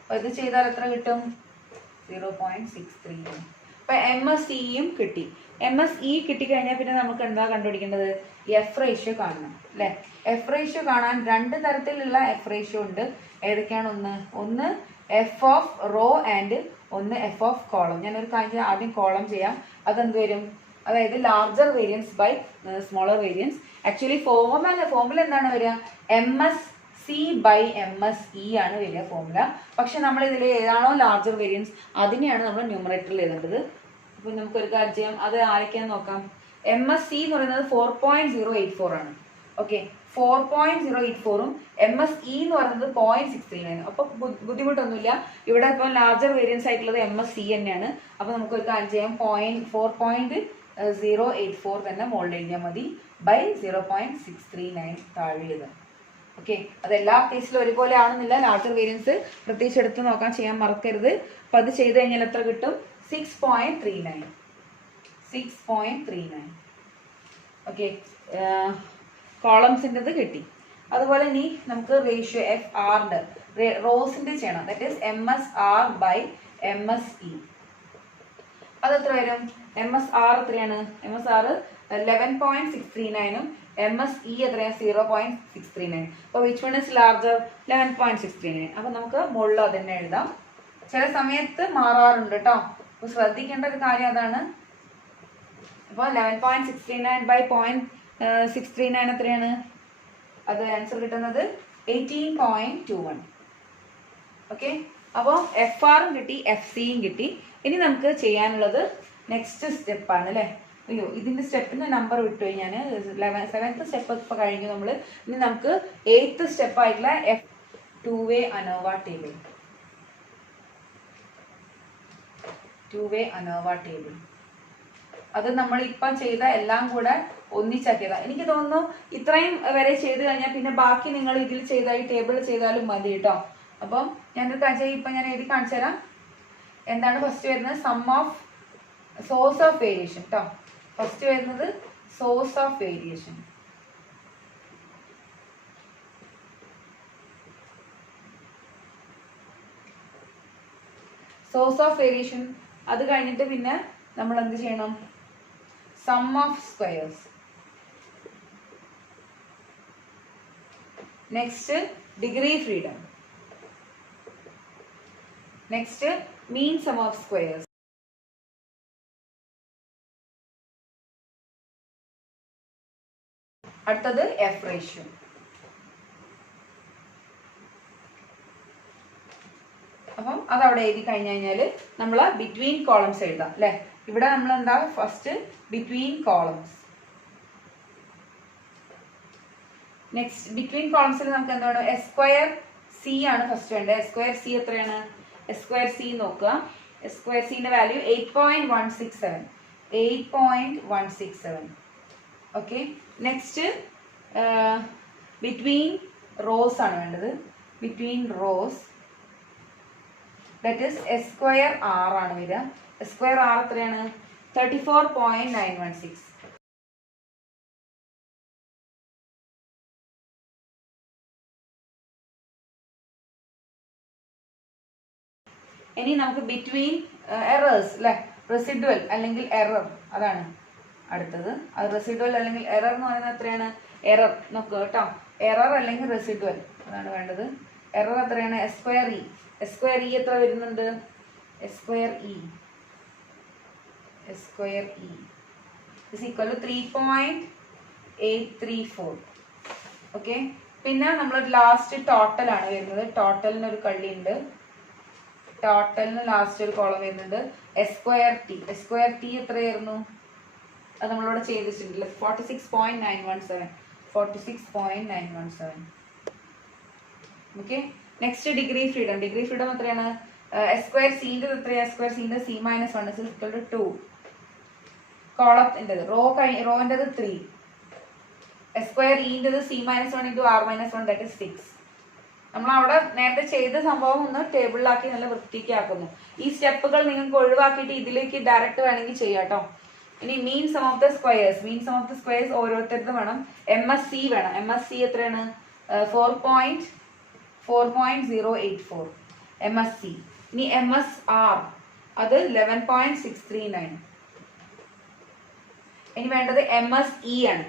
അപ്പോൾ ഇത് ചെയ്താൽ എത്ര കിട്ടും? 0.639. അപ്പോൾ എം എസ് ഇയും കിട്ടി. എം എസ് ഇ കിട്ടിക്കഴിഞ്ഞാൽ പിന്നെ നമുക്ക് എന്താ കണ്ടുപിടിക്കേണ്ടത്? എഫ് റേഷ്യോ കാണണം അല്ലേ? എഫ് റേഷ്യോ കാണാൻ രണ്ട് തരത്തിലുള്ള എഫ് റേഷ്യോ ഉണ്ട്. ഏതൊക്കെയാണ്? ഒന്ന് എഫ് ഓഫ് റോ ആൻഡ് ഒന്ന് എഫ് ഓഫ് കോളം. ഞാനൊരു കാര്യം ആദ്യം കോളം ചെയ്യാം. അതെന്ത് വരും? അതായത് larger variance by smaller variance. Actually formula എന്താണ് വരിക? M S C by M S E ആണ് വരിക ഫോർമുല. പക്ഷെ നമ്മൾ ഇതിൽ ഏതാണോ ലാർജർ വേരിയൻസ് അതിനെയാണ് നമ്മൾ ന്യൂമറേറ്ററിൽ എഴുതേണ്ടത്. അപ്പോൾ നമുക്കൊരു കാര്യം ചെയ്യാം, അത് ആരൊക്കെയാന്ന് നോക്കാം. എം എസ് സി എന്ന് പറയുന്നത് 4.084 ആണ്. ഓക്കെ, 4.084ഉം എം എസ് ഇ എന്ന് പറയുന്നത് 0.639. അപ്പോൾ ബുദ്ധിമുട്ടൊന്നുമില്ല. ഇവിടെ ഇപ്പോൾ ലാർജർ വേരിയൻസ് ആയിട്ടുള്ളത് എം എസ് സി തന്നെയാണ്. അപ്പോൾ നമുക്കൊരു കാര്യം ചെയ്യാം, 4.084 തന്നെ മുകളിൽ എഴുതിയാൽ മതി, ബൈ 0.639 താഴെയത്. ഓക്കെ, അത് എല്ലാ കേസിലും ഒരുപോലെ ആണെന്നില്ല. ലാർജർ വേരിയൻസ് പ്രത്യേകിച്ച് എടുത്ത് നോക്കാൻ ചെയ്യാൻ മറക്കരുത്. അപ്പോൾ അത് ചെയ്ത് കഴിഞ്ഞാൽ എത്ര കിട്ടും? 6.39. ഓക്കെ, കോളംസിൻ്റെത് കിട്ടി. അതുപോലെ ഇനി നമുക്ക് റേഷ്യോ എഫ് ആറിൻ്റെ റോസിൻ്റെ ചെയ്യണം. That is M S R by M S E. അതെത്ര വരും? എം എസ് ആർ എത്രയാണ്? എം എസ് ആർ 11.639ഉം എം എസ് ഇ എത്രയാണ്? 0.639. അപ്പോൾ വിച്ച് വൺ ഇസ് ലാർജർ? 11.639. അപ്പോൾ നമുക്ക് മുകളിൽ തന്നെ എഴുതാം. ചില സമയത്ത് മാറാറുണ്ട് കേട്ടോ. അപ്പോൾ ശ്രദ്ധിക്കേണ്ട ഒരു കാര്യം അതാണ്. അപ്പോൾ 11.639 ബൈ 0.639 എത്രയാണ്? അത് ആൻസർ കിട്ടുന്നത് 18.21. ഓക്കെ, അപ്പോൾ എഫ് ആറും കിട്ടി, എഫ് സിയും കിട്ടി. ഇനി നമുക്ക് ചെയ്യാനുള്ളത് നെക്സ്റ്റ് സ്റ്റെപ്പാണ് അല്ലേ? അയ്യോ, ഇതിൻ്റെ സ്റ്റെപ്പിൻ്റെ നമ്പർ വിട്ടുപോയി ഞാൻ. 7th സ്റ്റെപ്പ് ഇപ്പോൾ കഴിഞ്ഞു നമ്മൾ. ഇനി നമുക്ക് 8th സ്റ്റെപ്പായിട്ടുള്ള F 2-way ANOVA table. 2-way ANOVA table അത് നമ്മളിപ്പം ചെയ്ത എല്ലാം കൂടെ ഒന്നിച്ചാക്കിയതാണ്. എനിക്ക് തോന്നുന്നു ഇത്രയും വരെ ചെയ്ത് കഴിഞ്ഞാൽ പിന്നെ ബാക്കി നിങ്ങൾ ഇതിൽ ചെയ്ത ഈ ടേബിൾ ചെയ്താലും മതി കേട്ടോ. അപ്പം ഞാനൊരു കാര്യം ഇപ്പം ഞാൻ എഴുതി കാണിച്ചു തരാം. എന്താണ് ഫസ്റ്റ് വരുന്നത്? Sum of source of variation കേട്ടോ. ഫസ്റ്റ് വരുന്നത് source of variation. Source of variation അത് കഴിഞ്ഞിട്ട് പിന്നെ നമ്മൾ എന്ത് ചെയ്യണം? Sum of squares. Next degree freedom. Next mean sum of squares. അടുത്തത് എഫ് റേഷ്യോ. അപ്പം അതവിടെ എഴുതി കഴിഞ്ഞു കഴിഞ്ഞാൽ നമ്മൾ ബിറ്റ്വീൻ കോളംസ് എഴുതാം അല്ലേ? ഇവിടെ നമ്മൾ എന്താ first between columns. Next between കോളംസിൽ നമുക്ക് എന്താണ്? എസ് സ്ക്വയർ സി ആണ് ഫസ്റ്റ് വേണ്ടത്. എസ് സ്ക്വയർ സി എത്രയാണ്? എസ് സ്ക്വയർ സി നോക്കുക. എസ് സ്ക്വയർ സിന്റെ value 8.167. Okay, next between rows ആണ് വേണ്ടത്. between rows, that is S square R ആണ് വരിക. S square R എത്രയാണ്? 34.916. ഇനി നമുക്ക് ബിറ്റ്വീൻ എറേഴ്സ് അല്ലെ, റെസിഡ്വൽ അല്ലെങ്കിൽ എറർ, അതാണ് അടുത്തത്. അത് റെസിഡ്വൽ അല്ലെങ്കിൽ എറർ എന്ന് പറയുന്നത് എത്രയാണ്? എറർ നോക്കുക കേട്ടോ, എറർ അല്ലെങ്കിൽ റെസിഡ്വൽ അതാണ് വേണ്ടത്. എറർ എത്രയാണ്? S square E. S square E എത്ര വരുന്നുണ്ട്? S square E is equal to 3.834. Okay, പിന്നെ നമ്മൾ ലാസ്റ്റ് ടോട്ടൽ ആണ് വരുന്നത്. ടോട്ടലിന് ഒരു കള്ളി ഉണ്ട്. ടോട്ടലിന് ലാസ്റ്റ് ഒരു കോളം വരുന്നുണ്ട് S square T. S square T എത്രയായിരുന്നു? അത് നമ്മളിവിടെ ചെയ്തിട്ടുണ്ടല്ലോ, 46.917. Okay, next degree freedom. Degree freedom എത്രയാണ്? എസ് സ്ക്വയർ സീൻ്റെ എത്രയാണ്? എസ് സ്ക്വയർ സീൻ്റെ C - 1 is equal to 2. കോളത്തിൻ്റെത് റോൻ്റെത് 3. എസ് സ്ക്വയർ ഇൻ്റെത് C - 1 into R - 1 that is 6. നമ്മൾ അവിടെ നേരത്തെ ചെയ്ത സംഭവം ഒന്ന് ടേബിളിലാക്കി നല്ല വൃത്തിക്ക് ആക്കുന്നു. ഈ സ്റ്റെപ്പുകൾ നിങ്ങൾക്ക് ഒഴിവാക്കിയിട്ട് ഇതിലേക്ക് ഡയറക്റ്റ് വേണമെങ്കിൽ ചെയ്യാം കേട്ടോ. ഇനി മീൻ സം ഓഫ് ദ സ്ക്വയേഴ്സ് ഓരോരുത്തർക്കും വേണം. MSC വേണം. MSC എത്രയാണ്? 4.084 MSC. ഇനി MSR അത് 11.639. ഇനി വേണ്ടത് MSE ആണ്.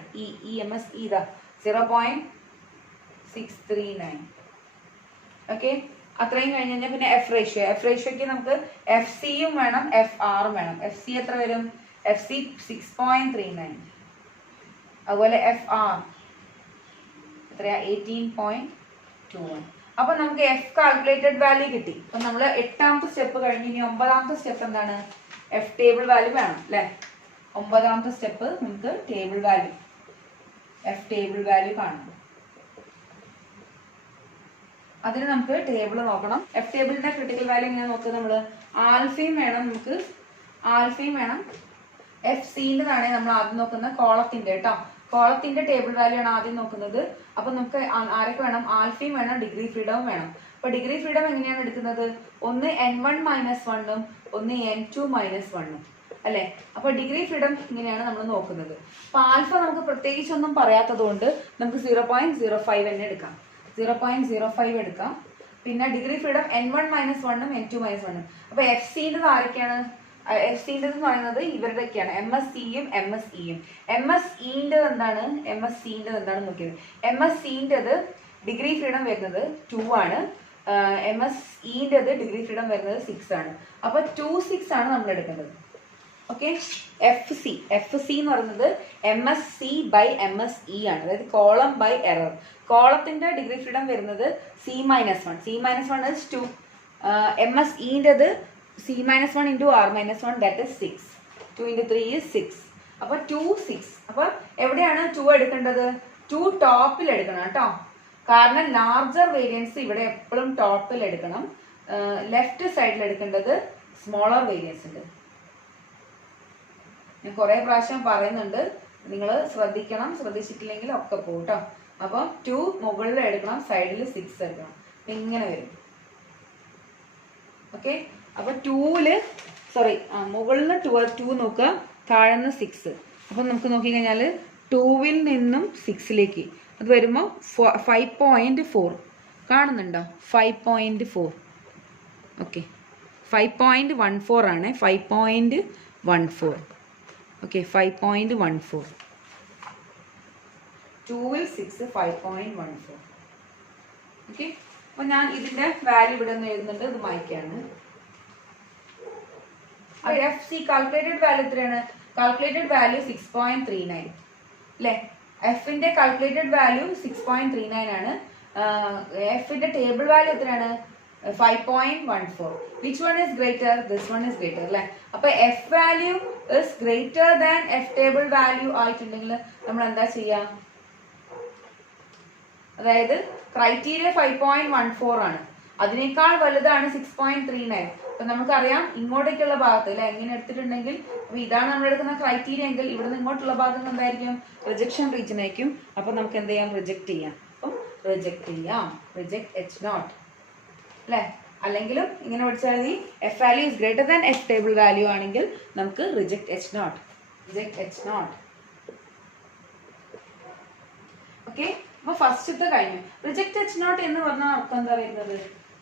MSE ഇതാ 0.639. ഓക്കെ, അത്രയും കഴിഞ്ഞ് കഴിഞ്ഞാൽ പിന്നെ എഫ് റേഷ്യോക്ക് നമുക്ക് FC-യും വേണം, FR-ഉം വേണം. FC എത്ര വരും? FC 6.39. അതുപോലെ FR എത്രയാ? 18.21. അപ്പൊ നമുക്ക് F കാൽക്കുലേറ്റഡ് വാല്യൂ കിട്ടി. അപ്പൊ നമ്മൾ 8ാമത്തെ സ്റ്റെപ്പ് കഴിഞ്ഞ് ഇനി 9ാമത്തെ സ്റ്റെപ്പ് എന്താണ്? F ടേബിൾ വാല്യൂ വേണം അല്ലെ. 9ാമത്തെ സ്റ്റെപ്പ് നമുക്ക് table value, F table value കാണണം. അതിന് നമുക്ക് ടേബിൾ നോക്കണം. F ടേബിളിന്റെ ക്രിട്ടിക്കൽ വാല്യൂ എങ്ങനെ നോക്കുക? നമ്മൾ ആൽഫയും വേണം, നമുക്ക് ആൽഫയും വേണം. FC-ൻ്റെതാണ് നമ്മൾ ആദ്യം നോക്കുന്ന കോളത്തിന്റെ കേട്ടോ. കോളത്തിന്റെ ടേബിൾ വാല്യൂ ആണ് ആദ്യം നോക്കുന്നത്. അപ്പൊ നമുക്ക് ആരൊക്കെ വേണം? ആൽഫയും വേണം, ഡിഗ്രി ഫ്രീഡവും വേണം. അപ്പൊ ഡിഗ്രി ഫ്രീഡം എങ്ങനെയാണ് എടുക്കുന്നത്? ഒന്ന് N1 - 1 ഒന്ന് N2 - 1 അല്ലെ. അപ്പൊ ഡിഗ്രി ഫ്രീഡം ഇങ്ങനെയാണ് നമ്മൾ നോക്കുന്നത്. അപ്പൊ ആൽഫ നമുക്ക് പ്രത്യേകിച്ച് ഒന്നും പറയാത്തത് കൊണ്ട് നമുക്ക് 0.05 തന്നെ എടുക്കാം. 0.05 എടുക്കാം. പിന്നെ ഡിഗ്രി ഫ്രീഡം N1 - 1 N2 - 1. അപ്പൊ FC-ൻ്റെത് ആരൊക്കെയാണ്? FC-ൻ്റെത് എന്ന് പറയുന്നത് ഇവരുടെയൊക്കെയാണ്, MSC-യും MSE-യും. MSE-ൻ്റെത് എന്താണ്? MSC-ൻ്റെത് എന്താണെന്ന് നോക്കിയത്. MSC-ൻ്റെത് ഡിഗ്രി ഫ്രീഡം വരുന്നത് 2 ആണ്. MSE-ൻ്റെത് ഡിഗ്രി ഫ്രീഡം വരുന്നത് 6 ആണ്. അപ്പൊ 2, 6 ആണ് നമ്മൾ എടുക്കേണ്ടത്. ഓക്കെ, FC എന്ന് പറയുന്നത് MSC by MSE ആണ്, അതായത് കോളം ബൈ എറർ. കോളത്തിന്റെ ഡിഗ്രി ഫ്രീഡം വരുന്നത് C - 1 is 2. MSE-ൻ്റെത് C - 1 into R - 1 that is 6. 2 into 3 is 6. അപ്പൊ 2, 6. അപ്പൊ എവിടെയാണ് 2 എടുക്കേണ്ടത്? 2 ടോപ്പിൽ എടുക്കണം കേട്ടോ. കാരണം ലാർജർ വേരിയൻസ് ഇവിടെ എപ്പോഴും ടോപ്പിൽ എടുക്കണം. ലെഫ്റ്റ് സൈഡിൽ എടുക്കേണ്ടത് സ്മോളർ വേരിയൻസ് ഉണ്ട്. ഞാൻ കുറെ പ്രാവശ്യം പറയുന്നുണ്ട്, നിങ്ങൾ ശ്രദ്ധിക്കണം. ശ്രദ്ധിച്ചിട്ടില്ലെങ്കിൽ ഒക്കെ പോകും കേട്ടോ. അപ്പൊ 2 മുകളിൽ എടുക്കണം, സൈഡിൽ 6 എടുക്കണം. ഇങ്ങനെ വരും. ഓക്കെ, അപ്പൊ 2-ല് മുകളിൽ 2 നോക്കുക, താഴെന്ന് 6. അപ്പൊ നമുക്ക് നോക്കിക്കഴിഞ്ഞാൽ 2-ൽ നിന്നും 6-ലേക്ക് അത് വരുമ്പോൾ 5.4 കാണുന്നുണ്ടോ? 5.4. ഓക്കെ, 5.14 ആണ്. 5.14. ഓക്കെ, 5.14. 2-ൽ 6 5.14. ഓക്കെ, അപ്പൊ ഞാൻ ഇതിന്റെ വാല്യൂ ഇവിടെ നിന്ന് എഴുതുന്നുണ്ട്, ഇത് മായ്ക്കാണ്. FC കാൽക്കുലേറ്റഡ് വാല്യൂ എത്രയാണ്? കാൽക്കുലേറ്റഡ് വാല്യൂ 6.39 അല്ലെ. F-ന്റെ കാൽക്കുലേറ്റഡ് വാല്യൂ 6.39 ആണ്. F-ന്റെ ടേബിൾ വാല്യൂ എത്രയാണ്? 5.14. Which one is greater? This one is greater അല്ലെ. അപ്പൊ F value is greater than F table value ആയിട്ടുണ്ടെങ്കിൽ നമ്മൾ എന്താ ചെയ്യാ? അതായത് ക്രൈറ്റീരിയ 5.14 ആണ്, അതിനേക്കാൾ വലുതാണ് 6.39. അപ്പൊ നമുക്കറിയാം ഇങ്ങോട്ടേക്കുള്ള ഭാഗത്ത് അല്ലെ, എങ്ങനെ എടുത്തിട്ടുണ്ടെങ്കിൽ അപ്പൊ ഇതാണ് നമ്മൾ എടുക്കുന്ന ക്രൈറ്റീരിയ എങ്കിൽ ഇവിടെ നിന്ന് ഇങ്ങോട്ടുള്ള ഭാഗത്ത് എന്തായിരിക്കും? റിജക്ഷൻ റീജിയൻ ആയിരിക്കും. അപ്പൊ നമുക്ക് എന്ത് ചെയ്യാം? റിജക്ട് ചെയ്യാം. അപ്പം റിജക്റ്റ് ചെയ്യാം. റിജക്ട് എച്ച് നോട്ട് അല്ലേ? അല്ലെങ്കിലും ഇങ്ങനെ പഠിച്ചാൽ മതി. F value is greater than F table value ആണെങ്കിൽ നമുക്ക് reject H not. Reject H not. Okay, അപ്പൊ ഫസ്റ്റത്തെ കഴിഞ്ഞു. റിജക്ട് എച്ച് നോട്ട് എന്ന് പറഞ്ഞാൽ അർത്ഥം എന്താ പറയുന്നത്?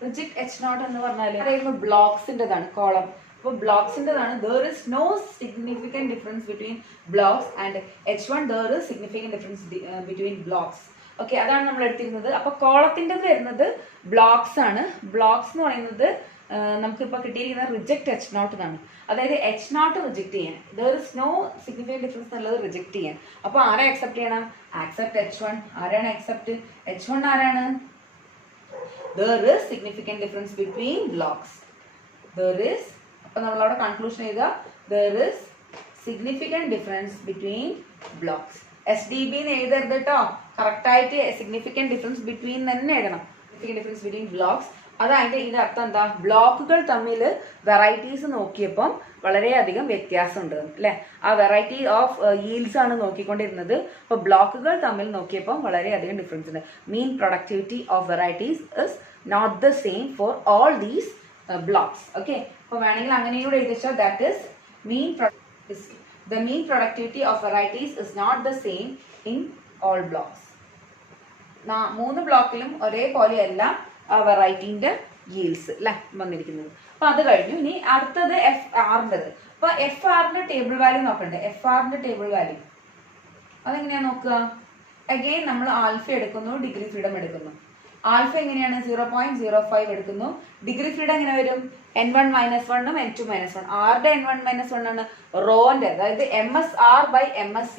റിജക്ട് എച്ച് നോട്ട് എന്ന് പറഞ്ഞാൽ ബ്ലോക്സിൻ്റെതാണ്, കോളം. അപ്പോൾ ബ്ലോക്സിൻ്റെതാണ്. There is no significant difference between blocks and H1 there is significant difference between blocks. Okay, അതാണ് നമ്മൾ എടുത്തിരുന്നത്. അപ്പോൾ കോളത്തിൻ്റെത് വരുന്നത് ബ്ലോക്സ് ആണ്. ബ്ലോക്സ് എന്ന് പറയുന്നത് നമുക്കിപ്പോൾ കിട്ടിയിരിക്കുന്നത് റിജക്ട് എച്ച് നോട്ട് എന്നാണ്. അതായത് എച്ച് നോട്ട് റിജക്ട് ചെയ്യാൻ, there is no significant difference എന്നുള്ളത് റിജക്ട് ചെയ്യാൻ. അപ്പോൾ ആരെ അക്സെപ്റ്റ് ചെയ്യണം? Accept H1. ആരാണ് അക്സെപ്റ്റ്? H1 ആരാണ്? There is significant difference between blocks. There is, അപ്പോൾ നമ്മളവിടെ കൺക്ലൂഷൻ ചെയ്ത there is significant difference between blocks. SDB എന്ന് എഴുതരുത് കേട്ടോ. കറക്റ്റായിട്ട് സിഗ്നിഫിക്കൻറ്റ് ഡിഫറൻസ് ബിറ്റ്വീൻ തന്നെ എഴുതണം. Significant difference between blocks. അതായത് ഇതിന്റെ അർത്ഥം എന്താ? ബ്ലോക്കുകൾ തമ്മിൽ വെറൈറ്റീസ് നോക്കിയപ്പം വളരെയധികം വ്യത്യാസമുണ്ട് അല്ലേ? ആ വെറൈറ്റി ഓഫ് yield's ആണ് നോക്കിക്കൊണ്ടിരുന്നത്. അപ്പോൾ ബ്ലോക്കുകൾ തമ്മിൽ നോക്കിയപ്പം വളരെയധികം ഡിഫറൻസ് ഉണ്ട്. Mean productivity of varieties is not the same for all these blocks. Okay, അപ്പോൾ വേണമെങ്കിൽ അങ്ങനെയും കൂടെ എഴുതിച്ചാൽ that is the mean productivity of varieties is not the same in all blocks. മൂന്ന് ബ്ലോക്കിലും ഒരേപോലെയല്ല ആ വെറൈറ്റീൻ്റെ yield's അല്ലേ വന്നിരിക്കുന്നത്. അപ്പോൾ അത് കഴിഞ്ഞു. ഇനി അടുത്തത് FRൻ്റെത്. അപ്പോൾ FRൻ്റെ ടേബിൾ വാല്യൂ നോക്കണ്ടേ? FRൻ്റെ ടേബിൾ വാല്യൂ അതെങ്ങനെയാണ് നോക്കുക? അഗെയിൻ നമ്മൾ ആൽഫ എടുക്കുന്നു, ഡിഗ്രി ഫ്രീഡം എടുക്കുന്നു. ആൽഫ എങ്ങനെയാണ്? 0.05 എടുക്കുന്നു. ഡിഗ്രി ഫ്രീഡം എങ്ങനെ വരും? N1 - 1 N2 - 1. ആരുടെ N1 - 1 ആണ്? റോന്റെ, അതായത് MSR by MSC.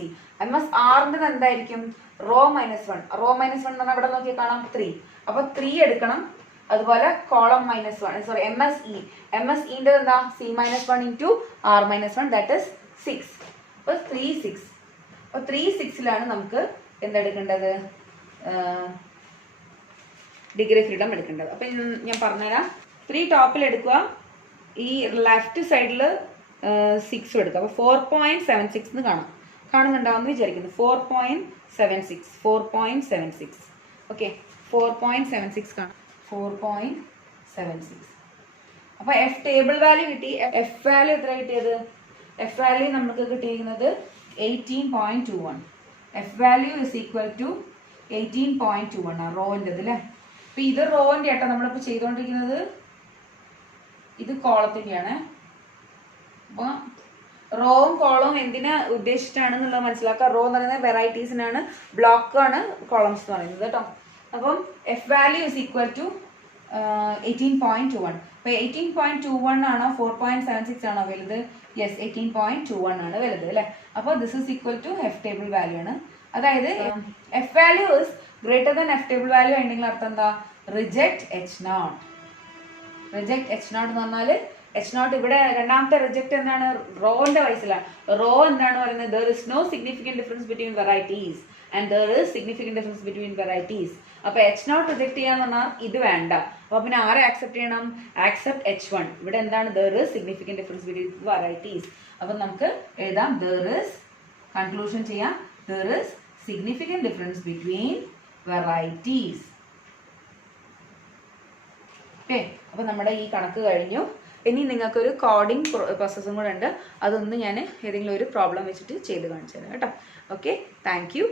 MSRന്റെ എന്തായിരിക്കും? റോ -1. റോ -1 എന്ന് പറഞ്ഞാൽ ഇവിടെ നോക്കി കാണാം 3. അപ്പൊ 3 എടുക്കണം. അതുപോലെ കോളം -1, സോറി MSE. MSEന്റെ എന്താ? C - 1 into R - 1, that is 6. അപ്പോൾ 3 6. അപ്പോൾ 3 6ലാണ് നമുക്ക് എന്തെടുക്കേണ്ടത്? ഡിഗ്രി ഫ്രീഡം എടുക്കേണ്ടത്. അപ്പം ഞാൻ പറഞ്ഞുതരാം. 3 ടോപ്പിൽ എടുക്കുക, ഈ ലെഫ്റ്റ് സൈഡിൽ 6 എടുക്കുക. അപ്പോൾ 4.76 എന്ന് കാണുന്നുണ്ടാവുമെന്ന് വിചാരിക്കുന്നു. 4.76. ഓക്കെ, 4.76 കാണാം. 4.76. അപ്പോൾ എഫ് ടേബിൾ വാല്യൂ കിട്ടി. എഫ് വാല്യൂ എത്ര കിട്ടിയത്? എഫ് വാല്യൂ നമുക്ക് കിട്ടിയിരിക്കുന്നത് 18.21. F value is equal to 18.21 ആണ് റോൻ്റെത് അല്ലേ? അപ്പം ഇത് റോൻ്റെ ആട്ടോ നമ്മളിപ്പോൾ ചെയ്തുകൊണ്ടിരിക്കുന്നത്. ഇത് കോളത്തിൻ്റെയാണ്. അപ്പോൾ റോവും കോളവും എന്തിനാ ഉദ്ദേശിച്ചിട്ടാണെന്നുള്ളത് മനസ്സിലാക്കുക. റോ എന്ന് പറയുന്നത് വെറൈറ്റീസിനാണ്, ബ്ലോക്കാണ് കോളംസ് എന്ന് പറയുന്നത് കേട്ടോ. അപ്പം F value is equal to 18.21. അപ്പോൾ 18.21 ആണോ 4.76 ആണോ വലുത്? യെസ്, 18.21 ആണ് വലുത് അല്ലേ? അപ്പോൾ this is equal to F table value ആണ്. അതായത് F value is greater than F table value ആയിട്ടുണ്ടെങ്കിൽ അർത്ഥം എന്താ? Reject H not. Reject H not എന്ന് പറഞ്ഞാൽ എച്ച് നോട്ട് ഇവിടെ രണ്ടാമത്തെ റിജക്ട് എന്താണ്? റോന്റെ വയസ്സിലാണ്. റോ എന്താണ് പറയുന്നത്? There is no significant difference between varieties and there is significant difference between varieties. അപ്പോൾ എച്ച് നോട്ട് റിജക്ട് ചെയ്യാന്ന് പറഞ്ഞാൽ ഇത് വേണ്ട. അപ്പോൾ പിന്നെ ആരെ ആക്സെപ്റ്റ് ചെയ്യണം? Accept H1. ഇവിടെ എന്താണ്? There is significant difference between varieties. അപ്പം നമുക്ക് എഴുതാം, ദർ ഇസ്, കൺക്ലൂഷൻ ചെയ്യാം, there is significant difference between varieties. Okay, അപ്പോൾ നമ്മുടെ ഈ കണക്ക് കഴിഞ്ഞു. ഇനി നിങ്ങൾക്കൊരു കോഡിംഗ് പ്രോസസ്സും കൂടെ ഉണ്ട്. അതൊന്ന് ഞാൻ ഏതെങ്കിലും ഒരു പ്രോബ്ലം വെച്ചിട്ട് ചെയ്ത് കാണിച്ചു തരാം കേട്ടോ. Okay, thank you.